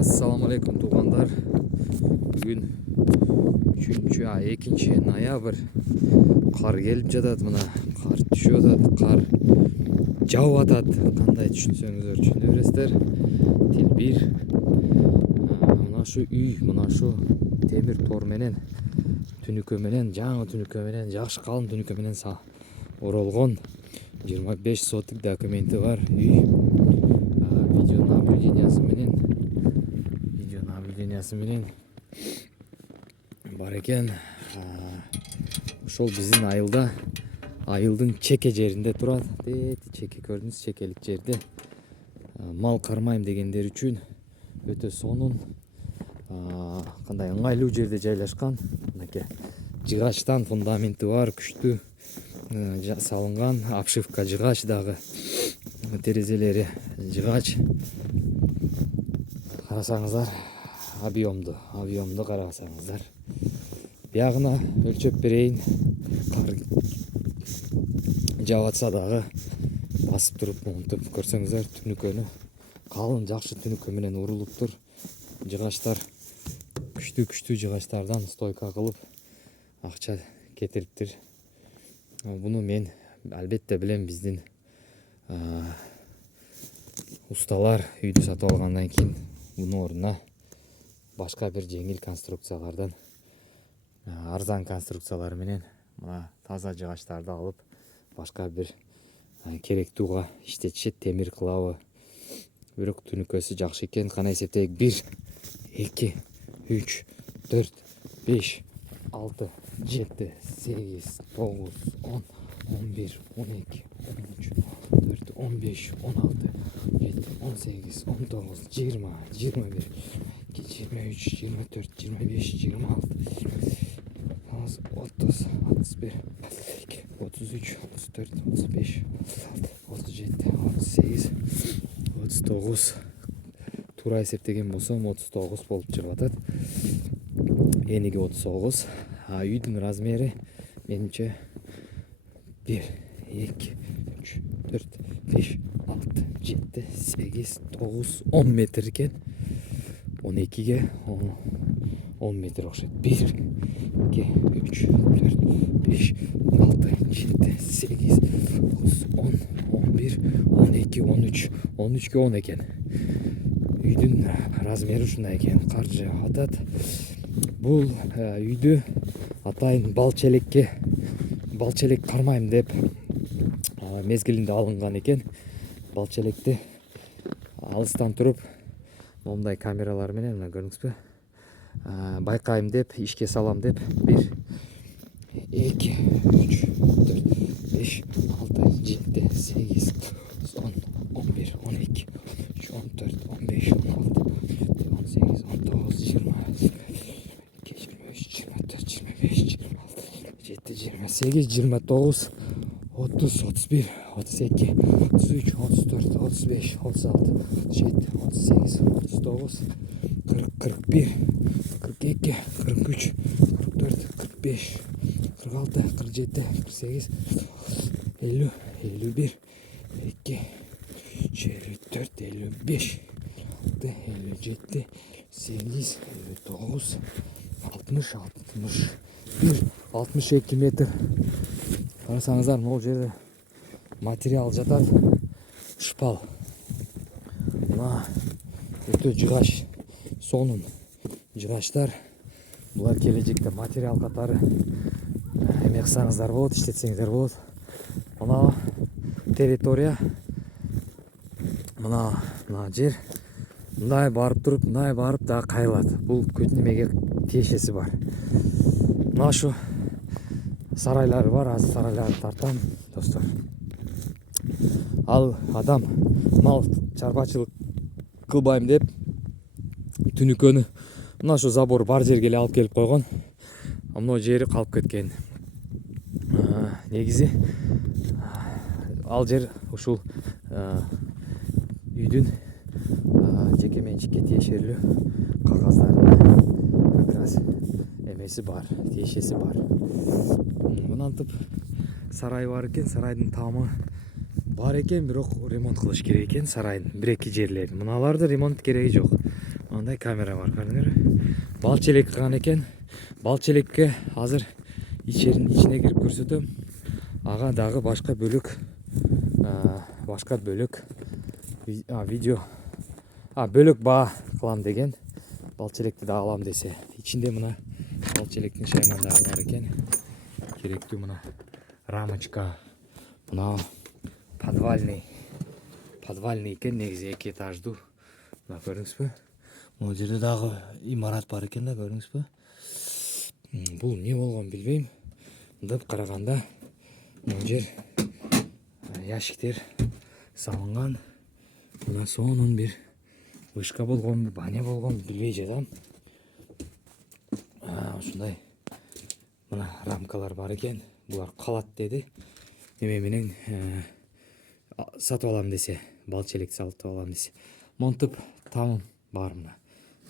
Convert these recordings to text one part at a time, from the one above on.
Assalamu alaikum tuğanlar. Bugün 2 noyabr. Kar gelip жатат мына. Kar düşüp жатат, kar жауып атат. Кандай түшүнсөңүздөр түшүнө бересиздер. Тил 1. Мына şu үй, мына şu темир тор менен түнүкө менен, жаңы түнүкө менен, жакшы калың түнүкө менен оролгон 25 соттук документи бар үй. Видео наблюдениясы менен бар экен. Ошол биздин айылдын чеке жеринде турат. Чеке көрдүңүз, чекелик жерде мал кармайм дегендер үчүн өтө сонун, кандай ыңгайлуу жерде жайлашкан. Мынакей жыгачтан фундаменти бар, күчтүү салынган, обшивка жыгач дагы, терезелери жыгач. Карасаңыздар, объемду карасаңыздар. Биягына өлчөп берейин. Кар жаап атса дагы басып туруп монтуп көрсөңүздөр, түнүкөнү калың жакшы түнүкө менен урулуптур. Жыгачтар күчтүү жыгачтардан стойка кылып акча кетириптир. Буну мен албетте билем, биздин усталар үйдү сатып алгандан кийин bunun ордуна башка бир жеңил конструкциялардан, арзан конструкциялар менен мына таза жыгачтарды алып, башка бир керектүүгө иштетишет, темир кылабы. Бирок түнүкөсү жакшы экен. Кана эсептейик: 1, 2, 3, 4, 5, 6, 7, 8, 9, 10, 11, 12, 13, 14, 15, 16, 17, 18, 19, 20, 21, 22, 23, 24, 25, 26, 30, 31, 32, 33, 34, 35, 37, 38, 39. Туура эсептеген болсом 39 болуп чыгып атат. Эниги 39. Үйдүн размери менимче 1, 2, 3, 4, 5, 6, 7, 8, 9, 10 метр экен. 12ге 10 метр окшойт. 1, 2, 3, 4, 5, 6, 7, 8, 9, 10, 11, 12, 13. 13ге 10 экен. Үйдүн размери ушундай экен. Кар жаап атат. Бул үйдү атайын балчелек кармайм деп мезгилинде алынган экен. Балчелекти алыстан туруп момундай камералар менен, мына көрдүңүзбү, байкайм деп, ишке салам деп 1, 2, 3, 4, 5, 6, 7, 8, 10, 11, 12, 13, 14, 15, 16, 17, 18, 19, 20, 23, 24, 25, 26, 27, 28, 29, 30, 31, 32, 33, 34, 35, 36, 37, 38, 39, 40, 41, 42, 43, 44, 45, 46, 47, 48, 50, 51, 52, 53, 54, 55, 57, 58, 59, 60, 61, 62 метр. Карасаңыздар, могул жерде материал жатат. Шпал. Мына өтө жыгач, сонун жыгачтар. Булар келечекте материал катары эме кылсаңыздар болот, иштетсеңиздер болот. Мына территория, мына жер мындай барып туруп, мындай барып дагы кайрылат. Бул немеге тиешеси бар. Мына шу сарайлары бар, аз сарайларды тартам, достор. Ал адам мал чарбачылык кылбайм деп түнүкөнү мына шу забор бар жерге эле алып келип койгон. Мына жери калып кеткен. Негизи ал жер ушул үйдүн жеке менчикке тиешелүү кагаздарында бир аз эмеси бар, тиешеси бар. Мынантип сарай бар экен, сарайдын тамы бар экен, бирок ремонт кылыш керек экен сарайдын 1-2 жерлерин. Мыналарды ремонт кереги жок. Андай камера бар, көрдүңөр. Бал челек кылган экен. Бал челекке азыр içine кирип көрсөтөм. Ага дагы башка бөлөк видео бөлөк баа кылам деген. Бал челекти да алам десе. İçinde мына бал челектин шаймандары бар экен. Керектүү мына рамочка. Мына подвальный экен, негизи 2 этаждуу. Мына көрдүңүзбү? Могу жерде дагы имарат бар экен да, көрдүңүзбү? Бул эмне болгон билбейм. Мындай караганда могу жер ящиктер салынган. Мына сонун бир вышка болгонбу, баня болгонбу билбей жатам. Ушундай мына рамкалар бар экен. Булар калат деди. Эме менен сатып алам десе, бал челек сатып алам десе. Монтуп тамым бар мына.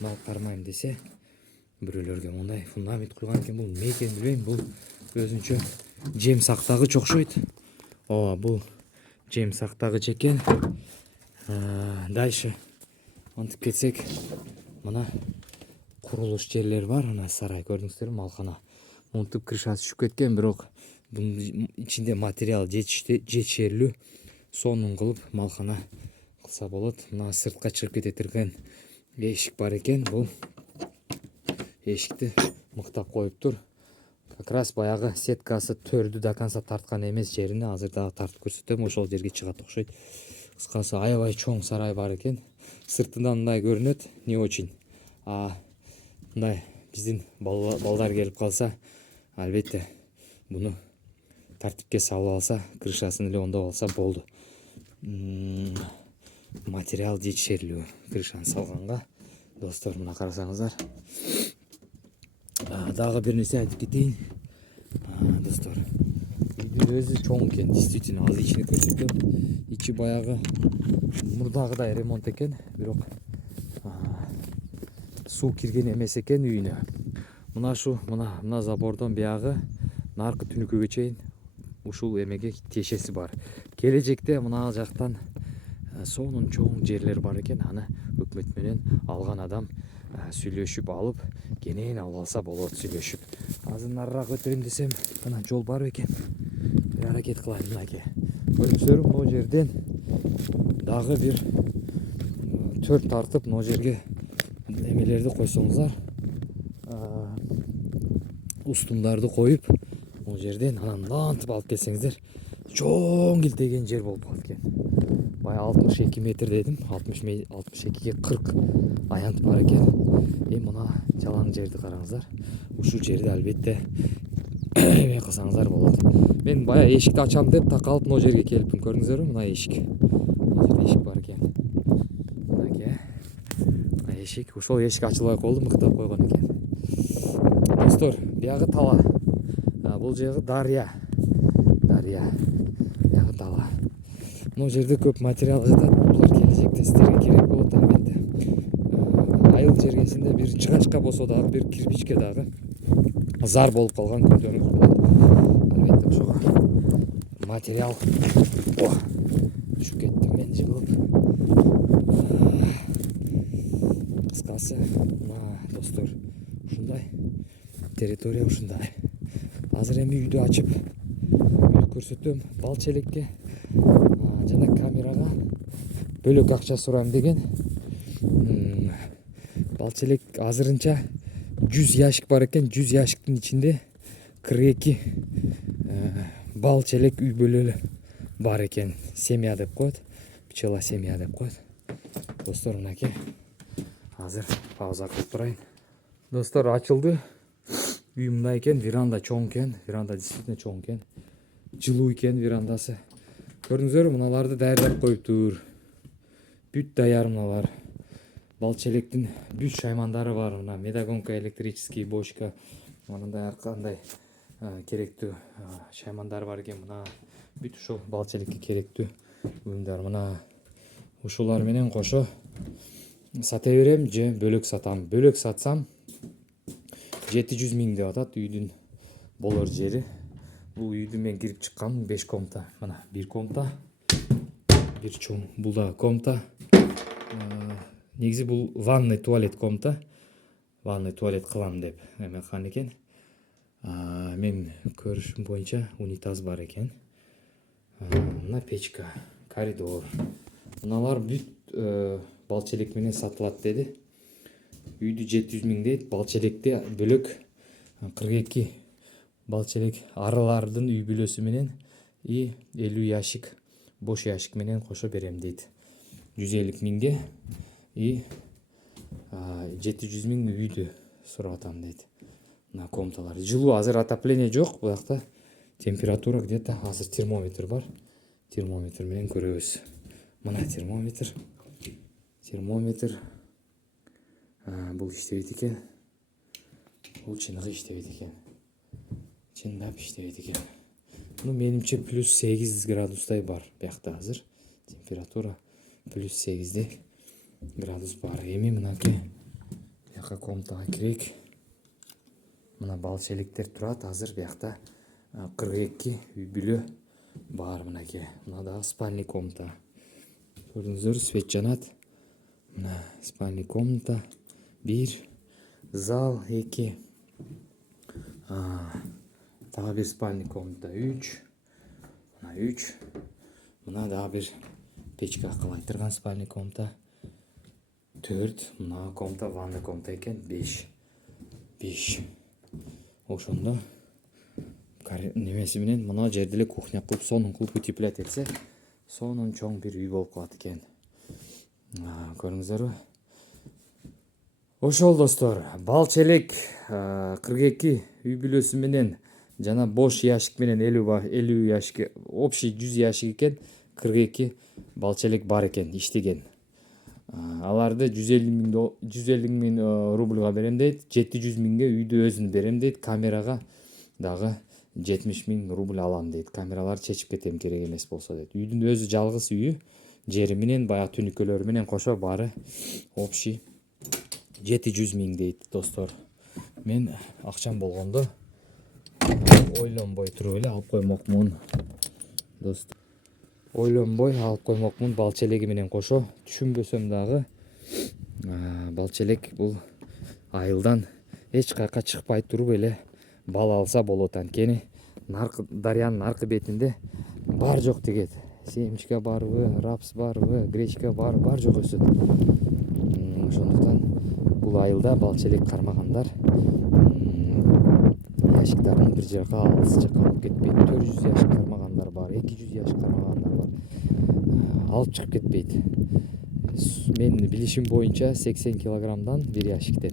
Мал кармайм десе, бирөөлөргө мындай фундамент куйган экен. Бул эмне экенин билбейм. Бул өзүнчө жем сактагыч окшойт. Ооба, бул жем сактагыч экен. Дальше монтуп кетсек, мына курулуш жерлер бар. Мына сарай көрдүңүздөрбү, малкана. Монтуп крышасы түшүп кеткен, бирок бунун ичинде материал жетишерлүү. Сонун кылып малкана кылса болот. Мына сыртка чыгып кете турган эшик бар экен. Бул эшикти мыктап коюптур. Как раз баягы сеткасы төрдү до конца тарткан эмес жерине азыр дагы тартып көрсөтөм. Ошол жерге чыгат окшойт. Кыскасы аябай чоң сарай бар экен. Сыртынан мындай көрүнөт, не очень. Мындай биздин балдар келип калса, албетте буну тартипке салып алса, крышасын эле оңдоп алса болду. Материал жетишерлүү крышаны салганга. Достор, мына карасаңыздар. Дагы бир нерсе айтып кетейин. Достор, үйдүн өзү чоң экен, действительно. Азыр ичини көрсөтөм. Ичи баягы мурдагыдай ремонт экен, бирок суу кирген эмес экен үйүнө. Мына забордон биягы наркы түнүккөгө чейин ушул эмеге тиешеси бар. Келечекте мына жактан сонун чоң жерлер бар экен. Аны өкмөт менен алган адам сүйлөшүп алып, кенен алып алса болот сүйлөшүп. Азыр нарыраак өтөйүн десем, мына жол бар экен. Бир аракет кылайын мынакей. Көрүңүздөр, могу жерден дагы бир 4 тартып могу жерге эмелерди койсоңуздар, устумдарды коюп, могу жерден анан мынтип алып келсеңиздер, чоң килтеген жер болуп калат экен. Бая 62 метр дедим, 62ге 40 аянт бар экен. Мына жалаң жерди караңыздар. Ушул жерди албетте эме кылсаңыздар болот. Мен бая эшикти ачам деп такалып могу жерге келиптим. Көрдүңүздөрбү? Мына эшик. Мына жерде эшик бар экен. Мынакей. Мына эшик. Ошол эшик ачылбай калды, мыктап койгон экен. Достор, биягы тала. Бул жагы дарыя. Биягы тала. Могу жерде көп материал жатат. Булар келечекте сиздерге керек болот албетте. Айыл жергесинде бир жыгачка болсо дагы, бир кирпичке дагы зар болуп калган күндөрүңүз болот. Албетте ошого материал түшүп кеттим мен жыгылып. Кыскасы, достор, ушундай территория ушундай. Азыр эми үйдү ачып көрсөтөм. Бал челекке жана камерага бөлөк акча сурайм деген. Бал челек азырынча 100 ящик бар экен. 100 ящиктин ичинде 42 бал челек үй бөлөлү бар экен. Семья деп коет. Пчела семья деп коет. Достор, мынакей. Азыр пауза кылып турайын. Достор, ачылды. Үй мындай экен, веранда чоң экен. Веранда действительно чоң экен. Жылуу экен верандасы. Көрдүңүздөрбү, мыналарды даярдап коюптур. Бүт даяр мыналар. Бал челектин бүт шаймандары бар. Мына медогонка, электрический бочка, мындай аркандай керектүү шаймандар бар экен. Мына бүт ушул бал челекке керектүү буюмдар. Мына ушулар менен кошо сата берем же бөлөк сатам. Бөлөк сатсам 700 000 деп атат үйдүн болор жери. Бул үйдү мен кирип чыккам 5 комната. Мына 1 комната, бир чоң, бул да комната. негизи бул ванный туалет комната. Ванный туалет кылам деп эметкан экен. Мен көрүшүм боюнча унитаз бар экен. Мына печка, коридор. Мыналар бүт балчелек менен сатылат деди. Үйдү 700 миң дейт, балчелекте бөлөк 42 балчелек аралардын үй бүлөсү менен 50 ящик бош ящик менен кошо берем дейт. 150 миңге 700 миң үйдү сурап атам дейт. Мына комнаталар. Жылуу азыр отопление жок, буякта температура где-то азыр термометр бар. Термометр менен көрөбүз. Мына термометр. Бул иштебейт экен. Бул чыныгы иштебейт экен. Чындап иштебейт экен. Менимче плюс 8 градустай бар буякта азыр. Температура плюс 8 градус бар. Эми мынакей буяка комнатага кирейик. Мына балчелектер турат азыр буякта 42 үй бүлө бар мынакей. Мына дагы спальный комната. Көрдүңүздөр, свет жанат. Мына спальный комната 1, зал 2. Дагы бир спальный комната 3. Мына 3. Мына дагы бир печка кылай турган спальный комната 4. Мына комната ванный комната экен 5. Ошондо немеси менен мына жерде эле кухня кылып, сонун кылып утеплять этсе, сонун чоң бир үй болуп калат экен. Көрүңүздөрбү? Ошол достор, балчелек 42 үй бүлөсү менен жана бош ящик менен 50 ящик, общий 100 ящик экен, 42 балчелек бар экен, иштеген. Аларды 150 миң рубльга берем дейт, 700 миңге үйдү өзүн берем дейт, камерага дагы 70 миң рубль алам дейт. Камералар чечип кетем керек эмес болсо дейт. Үйдүн өзү жалгыз үйү, жери менен баягы түнүкөлөрү менен кошо баары общий 700 миң дейт достор. Мен акчам болгондо ойлонбой туруп эле алып коймокмун достор. Ойлонбой алып коймокмун балчелеги менен кошо. Түшүнбөсөм дагы балчелек бул айылдан эч кайка чыкпай туруп эле бал алса болот. Анткени дарыянын аркы бетинде бар жок дегет. Семечка барбы, рапс барбы, гречка бар жок өсөт. Ошондуктан бул айылда балчелек кармагандар ящиктарын бир жака алыс жака алып кетпейт. 400 ящик кармагандар бар, 200 ящик кармагандар бар. Алып чыгып кетпейт. Мен билишим боюнча 80 килограммдан бир ящиктен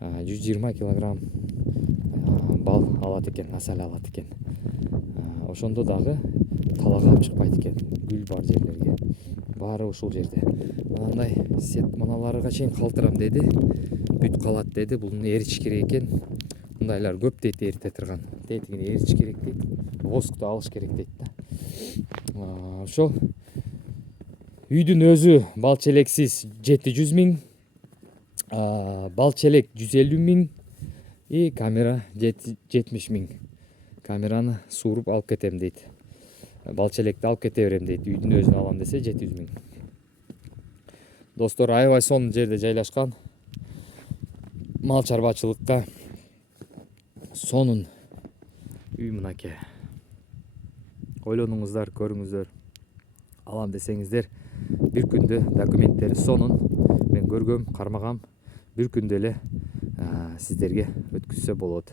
120 килограмм бал алат экен, асал алат экен. Ошондо дагы талаага алып чыкпайт экен. Гүл бар жерлерге. Баары ушул жерде. Мындай сет мыналарга чейин калтырам деди. Бүт калат деди. Бул эрич керек экен. Мындайлар көп дейт, эрите турган. Тетигин эрич керек дейт. Воскту алыш керек дейт да. Ошол үйдүн өзү балчелексиз 700 миң, балчелек 150 миң и камера 70 миң. Камераны сууруп алып кетем дейт. Балчелекти алып кете берем дейт. Үйдүн өзүн алам десе 700 миң. Достор, аябай сонун жерде жайлашкан. Мал чарбачылыкка сонун үй мынакей. Ойлонуңуздар, көрүңүздөр. Алам десеңиздер, бир күндө документтери сонун. Мен көргөм, кармагам. Бир күндө эле сиздерге өткүзсө болот.